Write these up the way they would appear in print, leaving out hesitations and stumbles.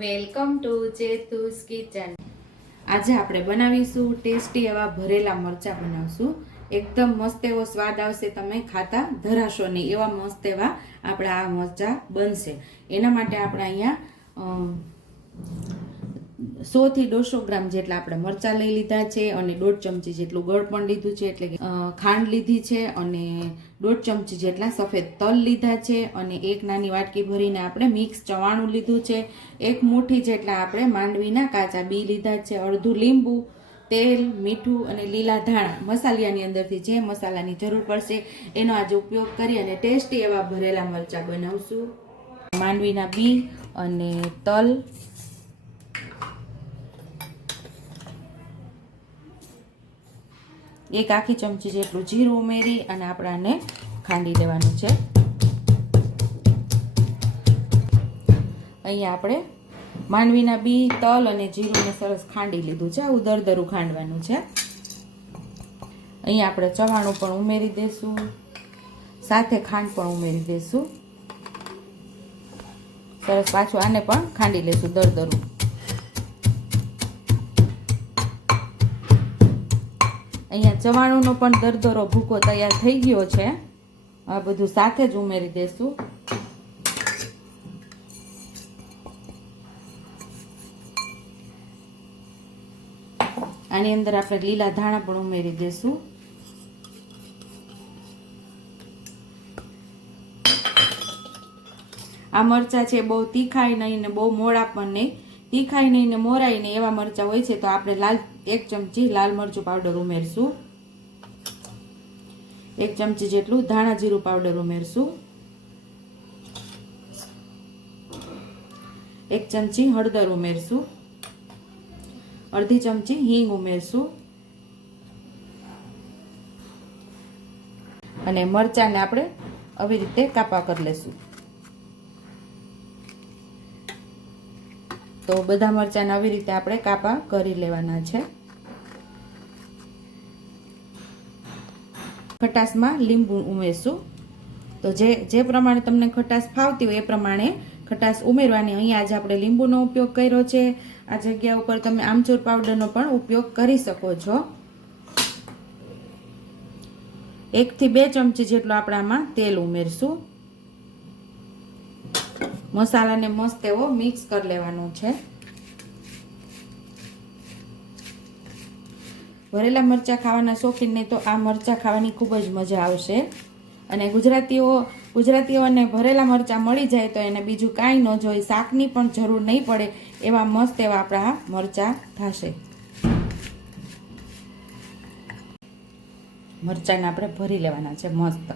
Welcome to ચેતુસ kitchen. આજે આપણે બનાવીશું ટેસ્ટી એવા ભરેલા મરચાં બનાવશું। એકદમ મસ્ત એવો સ્વાદ આવશે, તમે ખાતા ધરાશો નહીં એવા મસ્ત એવા આપણા આ મરચાં બનશે। એના માટે આપણે અહીંયા 100 થી 150 ગ્રામ જેટલા આપણે મરચાં લઈ લીધા છે અને 1.5 ચમચી જેટલું ગળ પણ લીધું છે, એટલે કે ખાંડ લીધી છે અને 1.5 ચમચી જેટલા સફેદ તલ લીધા છે અને એક નાની વાટકી ભરીને આપણે મિક્સ ચવાણું લીધું છે। એક મુઠ્ઠી જેટલા આપણે માંડવીના કાચા બી લીધા છે, અડધું લીંબુ, તેલ, મીઠું અને લીલા ધાણા મસાલિયાની અંદરથી જે મસાલાની જરૂર પડશે એનો આજે ઉપયોગ કરી અને ટેસ્ટી એવા ભરેલા મરચાં બનાવશું। માંડવીના બી અને તલ, એક આખી ચમચી જેટલું જીરું ઉમેરી અને આપણે આને ખાંડી લેવાનું છે। અહીંયા આપણે માંડવીના બી, તલ અને જીરુંને સરસ ખાંડી લીધું છે, આવું દરદરું ખાંડવાનું છે। અહીંયા આપણે ચવાણું પણ ઉમેરી દઈશું, સાથે ખાંડ પણ ઉમેરી દઈશું। સરસ પાછું આને પણ ખાંડી લઈશું દરદરું। અહીંયા ચવાણુંનો પણ દરદરો ભૂકો તૈયાર થઈ ગયો છે, આ બધું સાથે જ ઉમેરી દઈશું। આની અંદર આપણે લીલા ધાણા પણ ઉમેરી દઈશું। આ મરચાં છે બહુ તીખાય નહીં ને બહુ મોળા પણ નહીં, તીખાય નહીં ને મોરાય નહીં એવા મરચાં હોય છે, તો આપણે 1 ચમચી લાલ મરચું પાવડર ઉમેરશું, 1 ચમચી જેટલું ધાણા જીરું પાવડર ઉમેરશું, 1 ચમચી હળદર ઉમેરશું, અડધી ચમચી હિંગ ઉમેરશું અને મરચાંને આપણે આવી રીતે કાપા કરી લેશું। તો બધા મરચાંને આવી રીતે આપણે કાપા કરી લેવાના છે। ખટાશમાં લીંબુ ઉમેરશું, તો જે પ્રમાણે તમને ખટાશ ફાવતી હોય એ પ્રમાણે ખટાશ ઉમેરવાની। અહીંયા આજે આપણે લીંબુનો ઉપયોગ કર્યો છે, આ જગ્યા ઉપર તમે આમચૂર પાવડરનો પણ ઉપયોગ કરી શકો છો। 1 થી 2 ચમચી જેટલું આપણે આમાં તેલ ઉમેરશું। મસાલાને મસ્ત એવો મિક્સ કરી લેવાનો છે। ભરેલા મરચાં ખાવાના શોખીનને તો આ મરચાં ખાવાની ખૂબ જ મજા આવશે અને ગુજરાતીઓને ભરેલા મરચાં મળી જાય તો એને બીજું કાંઈ ન જોઈએ, શાકની પણ જરૂર નહીં પડે એવા મસ્ત એવા આપણા મરચાં થશે। મરચાંને આપણે ભરી લેવાના છે મસ્ત।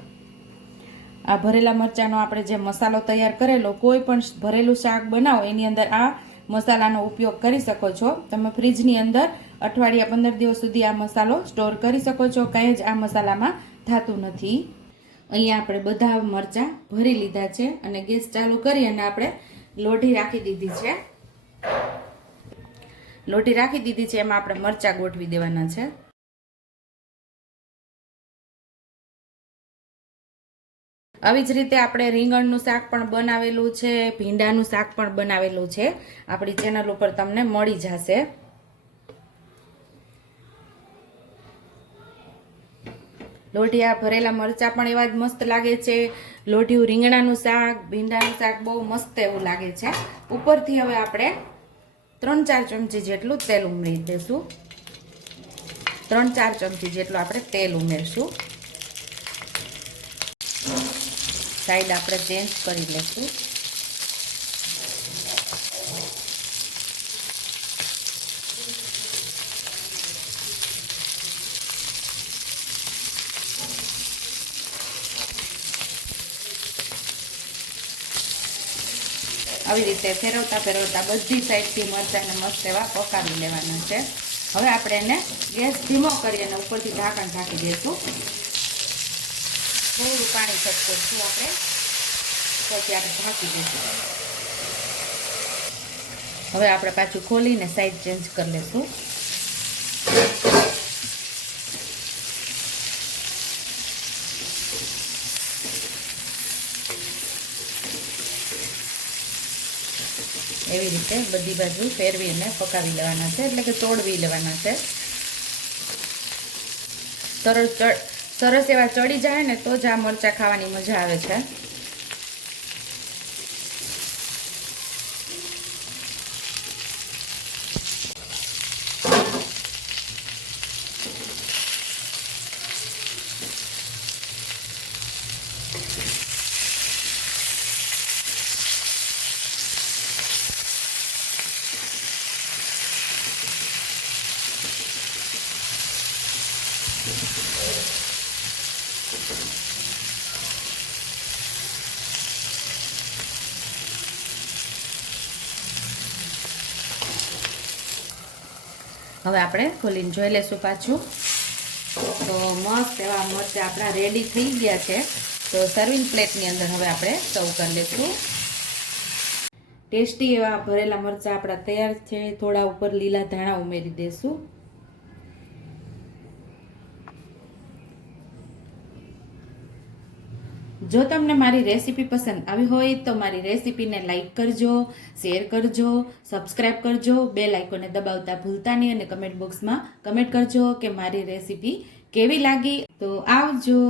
આ ભરેલા મરચાંનો આપણે જે મસાલો તૈયાર કરેલો, કોઈ પણ ભરેલું શાક બનાવો એની અંદર આ મસાલાનો ઉપયોગ કરી શકો છો। તમે ફ્રીજની અંદર અઠવાડિયા 15 દિવસ સુધી આ મસાલો સ્ટોર કરી શકો છો, કંઈ જ આ મસાલામાં થતું નથી। અહીંયા આપણે બધા મરચાં ભરી લીધા છે અને ગેસ ચાલુ કરી અને આપણે લોઢી રાખી દીધી છે। લોઢી રાખી દીધી છે, એમાં આપણે મરચાં ગોઠવી દેવાના છે। આવી જ રીતે આપણે રીંગણનું શાક પણ બનાવેલું છે, ભીંડાનું શાક પણ બનાવેલું છે, આપણી ચેનલ ઉપર તમને મળી જશે। લોઢિયા ભરેલા મરચાં પણ એવા જ મસ્ત લાગે છે, લોઢિયું રીંગણાનું શાક, ભીંડાનું શાક બહુ મસ્ત એવું લાગે છે। ઉપરથી હવે આપણે 3-4 ચમચી જેટલું તેલ ઉમેરી દઈશું, 3-4 ચમચી જેટલું આપણે તેલ ઉમેરશું। સાઈડ આપણે ચેન્જ કરી લઈશું। આવી રીતે ફેરવતા બધી સાઈડથી મરચાંને મસ્ત એવા પકાવી લેવાના છે। હવે આપણે એને ગેસ ધીમો કરી અને ઉપરથી ઢાંકણ ઢાંકી દઈશું। થોડું પાણી છટકીશું આપણે, પછી આપણે ઢાંકી દઈશું। હવે આપણે પાછું ખોલીને સાઈડ ચેન્જ કરી લઈશું। એવી રીતે બધી બાજુ ફેરવી અને પકાવી લેવાના છે, એટલે કે તોડવી લેવાના છે. સરસ એવા ચડી જાય ને તો જ આ મરચાં ખાવાની મજા આવે છે. હવે આપણે ખોલીને જોઈ લઈશું પાછું. તો મસ્ત એવા મરચાં આપણા રેડી થઈ ગયા છે. તો સર્વિંગ પ્લેટની અંદર હવે આપણે સર્વ કરી લઈશું. ટેસ્ટી એવા ભરેલા મરચાં આપણા તૈયાર છે. થોડા ઉપર લીલા ધાણા ઉમેરી દઈશું. જો તમને મારી રેસીપી પસંદ આવી હોય તો મારી રેસીપીને લાઈક કરજો, શેર કરજો, સબસ્ક્રાઈબ કરજો, બેલ આઇકોનને દબાવતા ભૂલતા નહીં અને કમેન્ટ બોક્સમાં કમેન્ટ કરજો કે મારી રેસીપી કેવી લાગી. તો આવજો.